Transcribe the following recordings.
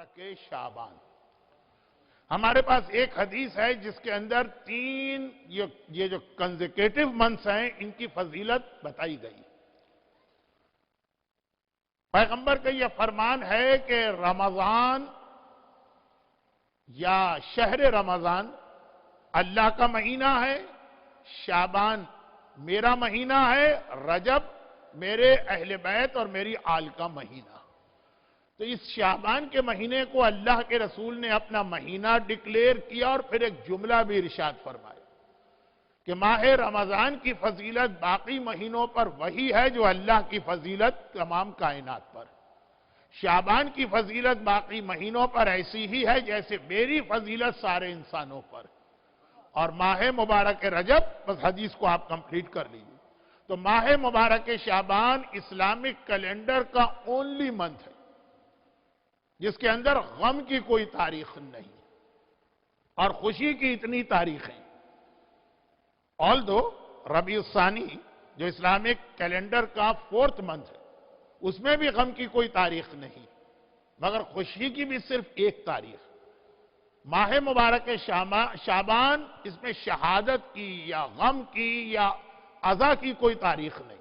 مبارک شعبان. ہمارے پاس ایک حدیث ہے جس کے اندر تین یہ جو کنزیکیٹو منتھس ہیں ان کی فضیلت بتائی گئی. پیغمبر کا یہ فرمان ہے کہ رمضان یا شہر رمضان اللہ کا مہینہ ہے، شعبان میرا مہینہ ہے، رجب میرے اہل بیت اور میری آل کا مہینہ. تو اس شعبان کے مہینے کو اللہ کے رسول نے اپنا مہینہ ڈکلیئر کیا اور پھر ایک جملہ بھی ارشاد فرمایا کہ ماہ رمضان کی فضیلت باقی مہینوں پر وہی ہے جو اللہ کی فضیلت تمام کائنات پر. شعبان کی فضیلت باقی مہینوں پر ایسی ہی ہے جیسے میری فضیلت سارے انسانوں پر. اور ماہ مبارک رجب، بس حدیث کو آپ کمپلیٹ کر لیجیے. تو ماہ مبارک شعبان اسلامک کیلنڈر کا اونلی منتھ ہے جس کے اندر غم کی کوئی تاریخ نہیں اور خوشی کی اتنی تاریخیں. آلدو ربیع الثانی جو اسلامک کیلنڈر کا 4th منتھ ہے اس میں بھی غم کی کوئی تاریخ نہیں، مگر خوشی کی بھی صرف ایک تاریخ. ماہ مبارک شعبان، اس میں شہادت کی یا غم کی یا عزا کی کوئی تاریخ نہیں،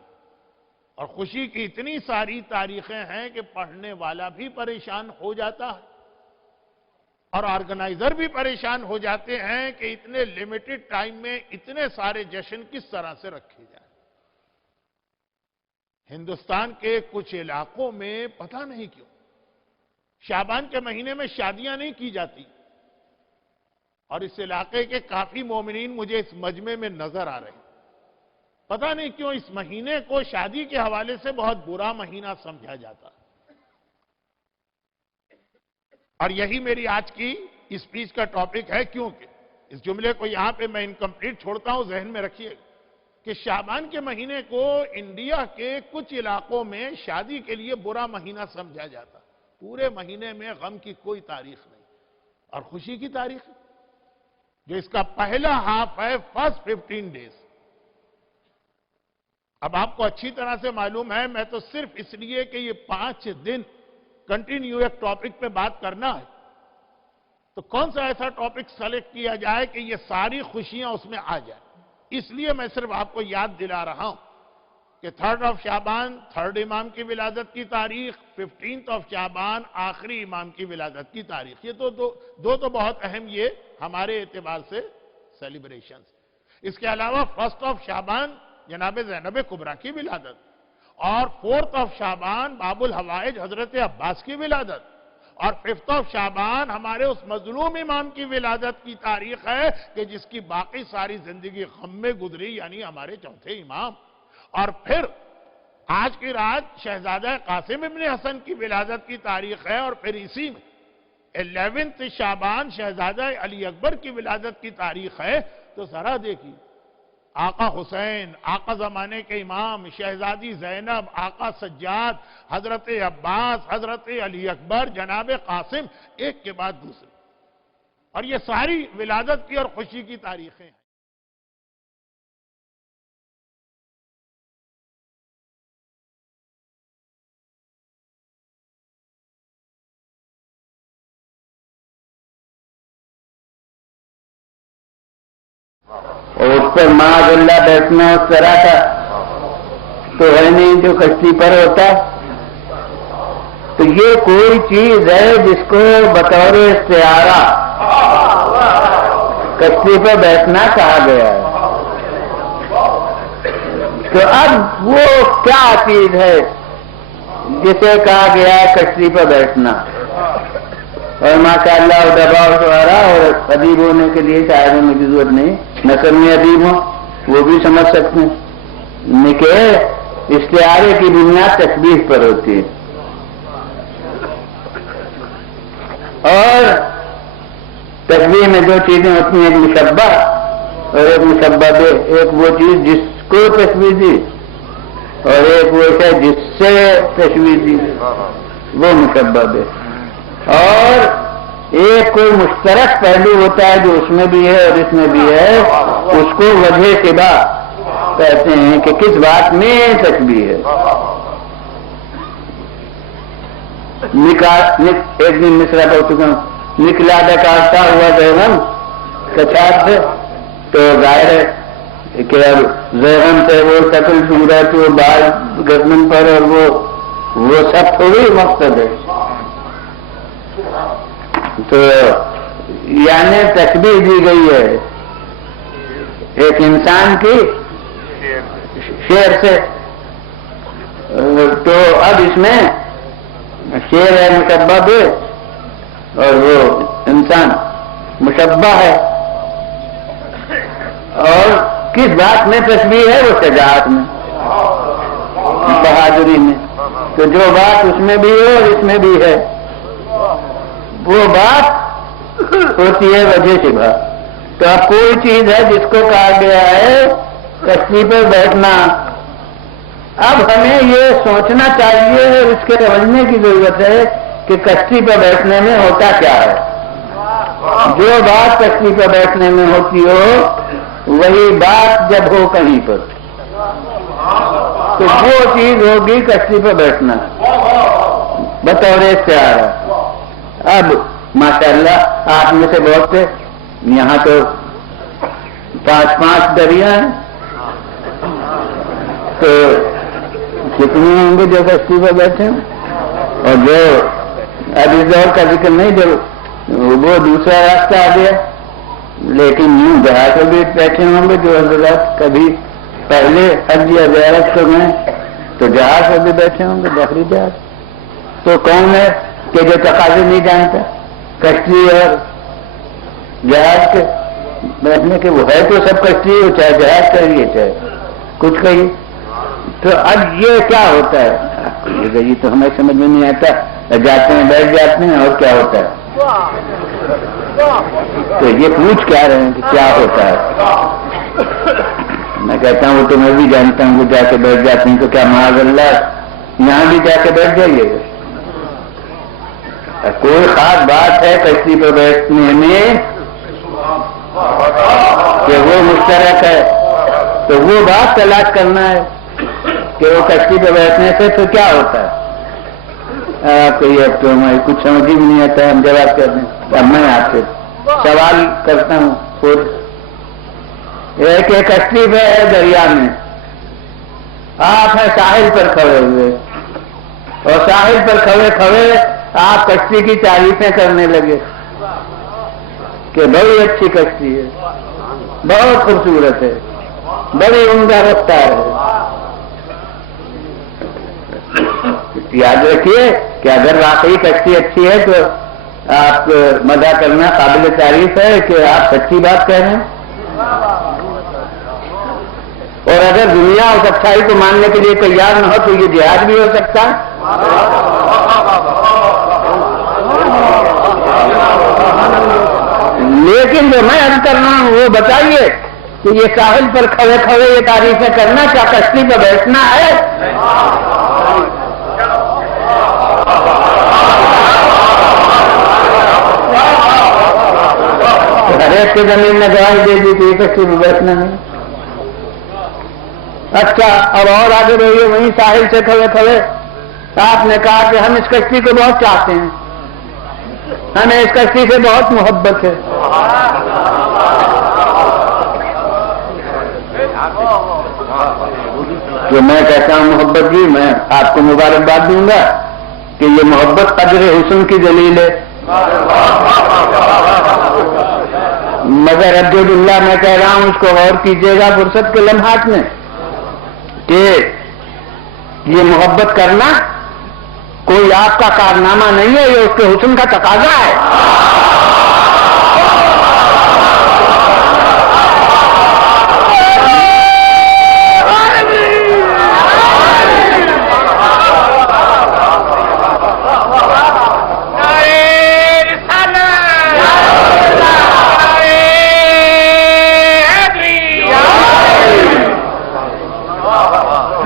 اور خوشی کی اتنی ساری تاریخیں ہیں کہ پڑھنے والا بھی پریشان ہو جاتا ہے اور آرگنائزر بھی پریشان ہو جاتے ہیں کہ اتنے لیمیٹڈ ٹائم میں اتنے سارے جشن کس طرح سے رکھے جائیں. ہندوستان کے کچھ علاقوں میں پتہ نہیں کیوں شعبان کے مہینے میں شادیاں نہیں کی جاتی، اور اس علاقے کے کافی مومنین مجھے اس مجمع میں نظر آ رہے ہیں. پتہ نہیں کیوں اس مہینے کو شادی کے حوالے سے بہت برا مہینہ سمجھا جاتا. اور یہی میری آج کی اسپیچ کا ٹاپک ہے، کیونکہ اس جملے کو یہاں پہ میں انکمپلیٹ چھوڑتا ہوں، ذہن میں رکھیے کہ شعبان کے مہینے کو انڈیا کے کچھ علاقوں میں شادی کے لیے برا مہینہ سمجھا جاتا. پورے مہینے میں غم کی کوئی تاریخ نہیں اور خوشی کی تاریخ جو اس کا پہلا ہاف ہے، فرسٹ 15 days. اب آپ کو اچھی طرح سے معلوم ہے، میں تو صرف اس لیے کہ یہ 5 دن کنٹینیو ایک ٹاپک پہ بات کرنا ہے تو کون سا ایسا ٹاپک سلیکٹ کیا جائے کہ یہ ساری خوشیاں اس میں آ جائیں. اس لیے میں صرف آپ کو یاد دلا رہا ہوں کہ 3rd of شعبان 3rd امام کی ولادت کی تاریخ، 15th of شعبان آخری امام کی ولادت کی تاریخ. یہ تو بہت اہم یہ ہمارے اعتبار سے سیلیبریشنز. اس کے علاوہ 1st of شعبان جناب زینب کبریٰ کی ولادت، اور 4th of شعبان باب الحوائج حضرت عباس کی ولادت، اور 5th of شعبان ہمارے اس مظلوم امام کی ولادت کی تاریخ ہے کہ جس کی باقی ساری زندگی غم میں گزری، یعنی ہمارے چوتھے امام. اور پھر آج کی رات شہزادہ قاسم ابن حسن کی ولادت کی تاریخ ہے، اور پھر اسی میں 11th شعبان شہزادہ علی اکبر کی ولادت کی تاریخ ہے. تو ذرا دیکھیے، آقا حسین، آقا زمانے کے امام، شہزادی زینب، آقا سجاد، حضرت عباس، حضرت علی اکبر، جناب قاسم، ایک کے بعد دوسرے، اور یہ ساری ولادت کی اور خوشی کی تاریخیں ہیں. اور اس پر معاذاللہ بیٹھنا اس طرح کا تو ہے نہیں جو کشتی پر ہوتا. تو یہ کوئی چیز ہے جس کو بطور استعارہ کشتی پر بیٹھنا کہا گیا ہے. تو اب وہ کیا چیز ہے جسے کہا گیا ہے کشتی پر بیٹھنا؟ اور ماشاءاللہ ادبا اور ادیب ہونے کے لیے شاعروں میں ضرورت نہیں، نثر میں ادیب ہوں وہ بھی سمجھ سکتے ہیں کہ استعارے کی بنیاد تشبیہ پر ہوتی ہے. اور تشبیہ میں دو چیزیں ہوتی ہیں، ایک مشبہ اور ایک مشبہ بہ. ایک وہ چیز جس کو تشبیہ دی اور ایک وہ ہے جس سے تشبیہ دی، وہ مشبہ بہ. اور ایک کوئی مشترک پہلو ہوتا ہے جو اس میں بھی ہے اور اس میں بھی ہے، اس کو وجہ شبہ کہتے ہیں کہ کس بات میں تشبیہ ہے. ایک دن مصرا پڑھ چکا ہوں، نکلا ڈکاتا ہوا زیغم کچار سے، تو ظاہر ہے کہ اب زیغم سے وہ شکل صورت، وہ بال گردن پر، اور وہ سب تھوڑی مقصد ہے. تو یعنی تشبیہ دی گئی ہے ایک انسان کی شیر سے. تو اب اس میں شیر ہے مشبہ پہ، اور وہ انسان مشبہ ہے. اور کس بات میں تشبیہ ہے؟ وہ شجاعت میں، بہادری میں. تو جو بات اس میں بھی ہے اور اس میں بھی ہے، وہ بات ہوتی ہے وجہ شبہ. تو اب کوئی چیز ہے جس کو کہا گیا ہے کشتی پر بیٹھنا. اب ہمیں یہ سوچنا چاہیے اور اس کے سمجھنے کی ضرورت ہے کہ کشتی پر بیٹھنے میں ہوتا کیا ہے. جو بات کشتی پر بیٹھنے میں ہوتی ہو وہی بات جب ہو کہیں پر، تو وہ چیز ہوگی کشتی پر بیٹھنا بطور اختیار. اب ماشاءاللہ آپ میں سے بہت سے یہاں تو 5 دریا ہیں، تو کتنے ہوں گے جو کشتی پر بیٹھے ہیں. اور جو اب اس دور کا ذکر نہیں، جو وہ دوسرا راستہ آ گیا. لیکن یوں جہاز پر بھی بیٹھے ہوں گے جو حضرات کبھی پہلے حج یا زیارت کو گئے، تو جہاز پر بھی بیٹھے ہوں گے، بحری جہاز. تو کون ہے کہ جو تقاضے نہیں جانتا کشتی اور جہاز کے بیٹھنے کے؟ وہ ہے تو سب کشتی ہو، چاہے جہاز کریے چاہے کچھ کہیے. تو اب یہ کیا ہوتا ہے؟ یہ تو ہمیں سمجھ میں نہیں آتا. جاتے ہیں بیٹھ جاتے ہیں اور کیا ہوتا ہے؟ تو یہ پوچھ کیا رہے ہیں کہ کیا ہوتا ہے؟ میں کہتا ہوں وہ تو میں بھی جانتا ہوں، وہ جا کے بیٹھ جاتے ہیں. تو کیا معاذ اللہ یہاں بھی جا کے بیٹھ جائیے گا؟ کوئی خاص بات ہے کشتی پر بیٹھنے میں کہ وہ مشترک ہے، تو وہ بات تلاش کرنا ہے کہ وہ کشتی پہ بیٹھنے سے تو کیا ہوتا ہے. آپ کو یہ اب تو ہماری کچھ سمجھ ہی نہیں آتا، ہم جواب کر دیں. اب میں آپ سے سوال کرتا ہوں. ایک کشتی پہ ہے دریا میں، آپ ہیں ساحل پر کھڑے ہوئے، اور ساحل پر کھڑے کھڑے آپ کشتی کی تعریفیں کرنے لگے کہ بڑی اچھی کشتی ہے، بہت خوبصورت ہے، بڑی عمدہ رفتار ہے. یاد رکھیے کہ اگر واقعی کشتی اچھی ہے تو آپ مزہ کرنا قابل تعریف ہے کہ آپ سچی بات کہہ رہے ہیں. اور اگر دنیا اس اچھائی کو ماننے کے لیے تیار نہ ہو تو یہ جہاد بھی ہو سکتا ہے. لیکن جو میں عرض کر رہا ہوں وہ بتائیے کہ یہ ساحل پر کھڑے کھڑے یہ تعریفیں کرنا کیا کشتی پہ بیٹھنا ہے؟ ہر ایک کی زمین نے گواہی دے دی کہ یہ کشتی پہ بیٹھنا نہیں. اچھا اب اور آگے رہیے، وہیں ساحل سے کھڑے کھڑے آپ نے کہا کہ ہم اس کشتی کو بہت چاہتے ہیں، ہمیں اس کشتی سے بہت محبت ہے. جو میں کہتا ہوں محبت بھی، میں آپ کو مبارکباد دوں گا کہ یہ محبت قدر حسن کی دلیل ہے. مگر عبد اللہ میں کہہ رہا ہوں اس کو غور کیجیے گا فرصت کے لمحات میں کہ یہ محبت کرنا کوئی آپ کا کارنامہ نہیں ہے، یہ اس کے حسن کا تقاضا ہے.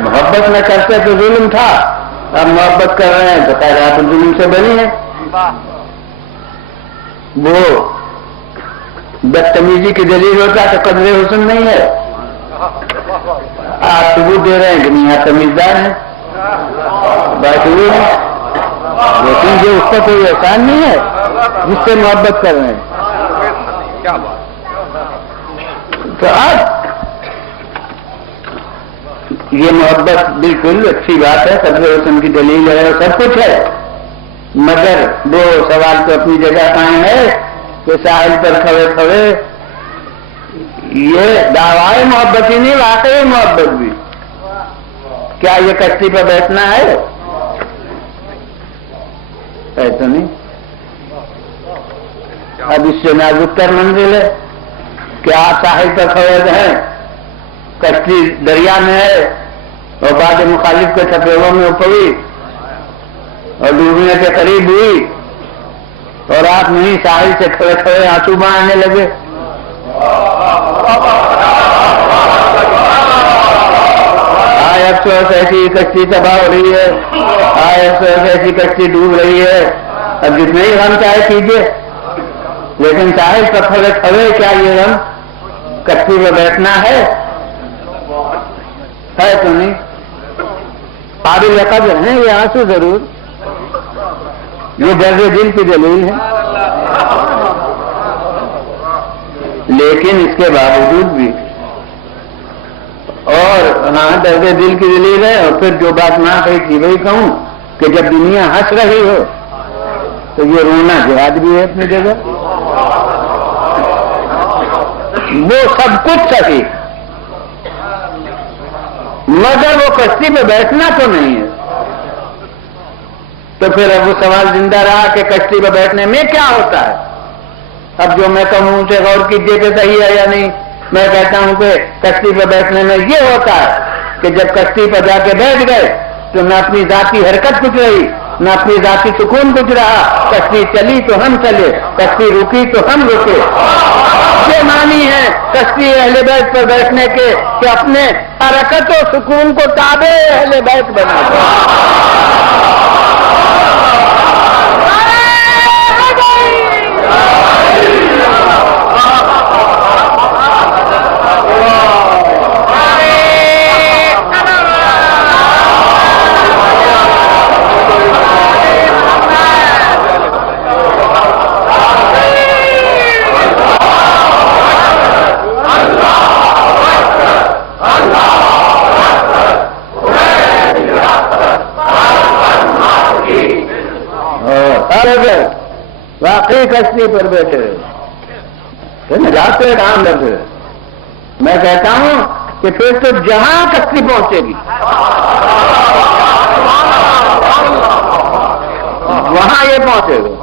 محبت میں کرتے تو ظلم تھا، اب محبت کر رہے ہیں تو خیرات ظلم سے بنی ہے. وہ بدتمیزی کی دلیل ہوتا تو قدر حسن نہیں ہے. آپ ثبوت دے رہے ہیں کہ میاں تمیزدار ہیں، باشعور ہیں. لیکن جو اس کا کوئی احسان نہیں ہے جس سے محبت کر رہے ہیں. کیا بات. تو اب یہ محبت بالکل اچھی بات ہے، قدر حسن کی دلیل ہے، سب کچھ ہے، مگر دو سوال تو اپنی جگہ قائم ہے کہ ساحل پر کھڑے کھڑے یہ دعوی محبت ہی نہیں، واقعی محبت بھی. کیا یہ کشتی پر بیٹھنا ہے تو نہیں. اب اس سے نازک تر منزل ہے کہ آپ ساحل پر کھڑے ہیں، کشتی دریا میں ہے اور بعد مخالف کے چپیڑوں میں پڑی اور ڈوبنے کے قریب ہوئی اور آپ نہیں ساحل سے کھڑے کھڑے آنسو بہانے لگے. آئے افسوس ایسی کشتی تباہ ہو رہی ہے، آئے افسوس ایسی کشتی ڈوب رہی ہے، اب جتنے ہی غم چاہے کیجیے، لیکن ساحل پر کھڑے کھڑے کیا یہ غم کشتی میں بیٹھنا ہے تو نہیں. قابل قدر ہیں یہ آنسو ضرور، یہ درد دل کی دلیل ہے، لیکن اس کے باوجود بھی اور ہاں درد دل کی دلیل ہے. اور پھر جو بات نہ کہی تھی وہی کہوں کہ جب دنیا ہنس رہی ہو تو یہ رونا جہاد بھی ہے اپنی جگہ. وہ سب کچھ صحیح مگر وہ کشتی پہ بیٹھنا تو نہیں ہے. تو پھر اب وہ سوال زندہ رہا کہ کشتی پہ بیٹھنے میں کیا ہوتا ہے. اب جو میں کہوں اسے غور کیجیے کہ صحیح ہے یا نہیں. میں کہتا ہوں کہ کشتی پہ بیٹھنے میں یہ ہوتا ہے کہ جب کشتی پہ جا کے بیٹھ گئے تو نہ اپنی ذاتی حرکت کچھ رہی نہ اپنی ذاتی سکون کچھ رہا. کشتی چلی تو ہم چلے، کشتی رکی تو ہم رکے. یہ معنی ہے کشتی اہل بیت پر بیٹھنے کے کہ اپنے حرکت و سکون کو تابع اہل بیت بنا دو. واقعی کشتی پر بیٹھے راستے کام لگے. میں کہتا ہوں کہ پھر تو جہاں کشتی پہنچے گی وہاں یہ پہنچے گا.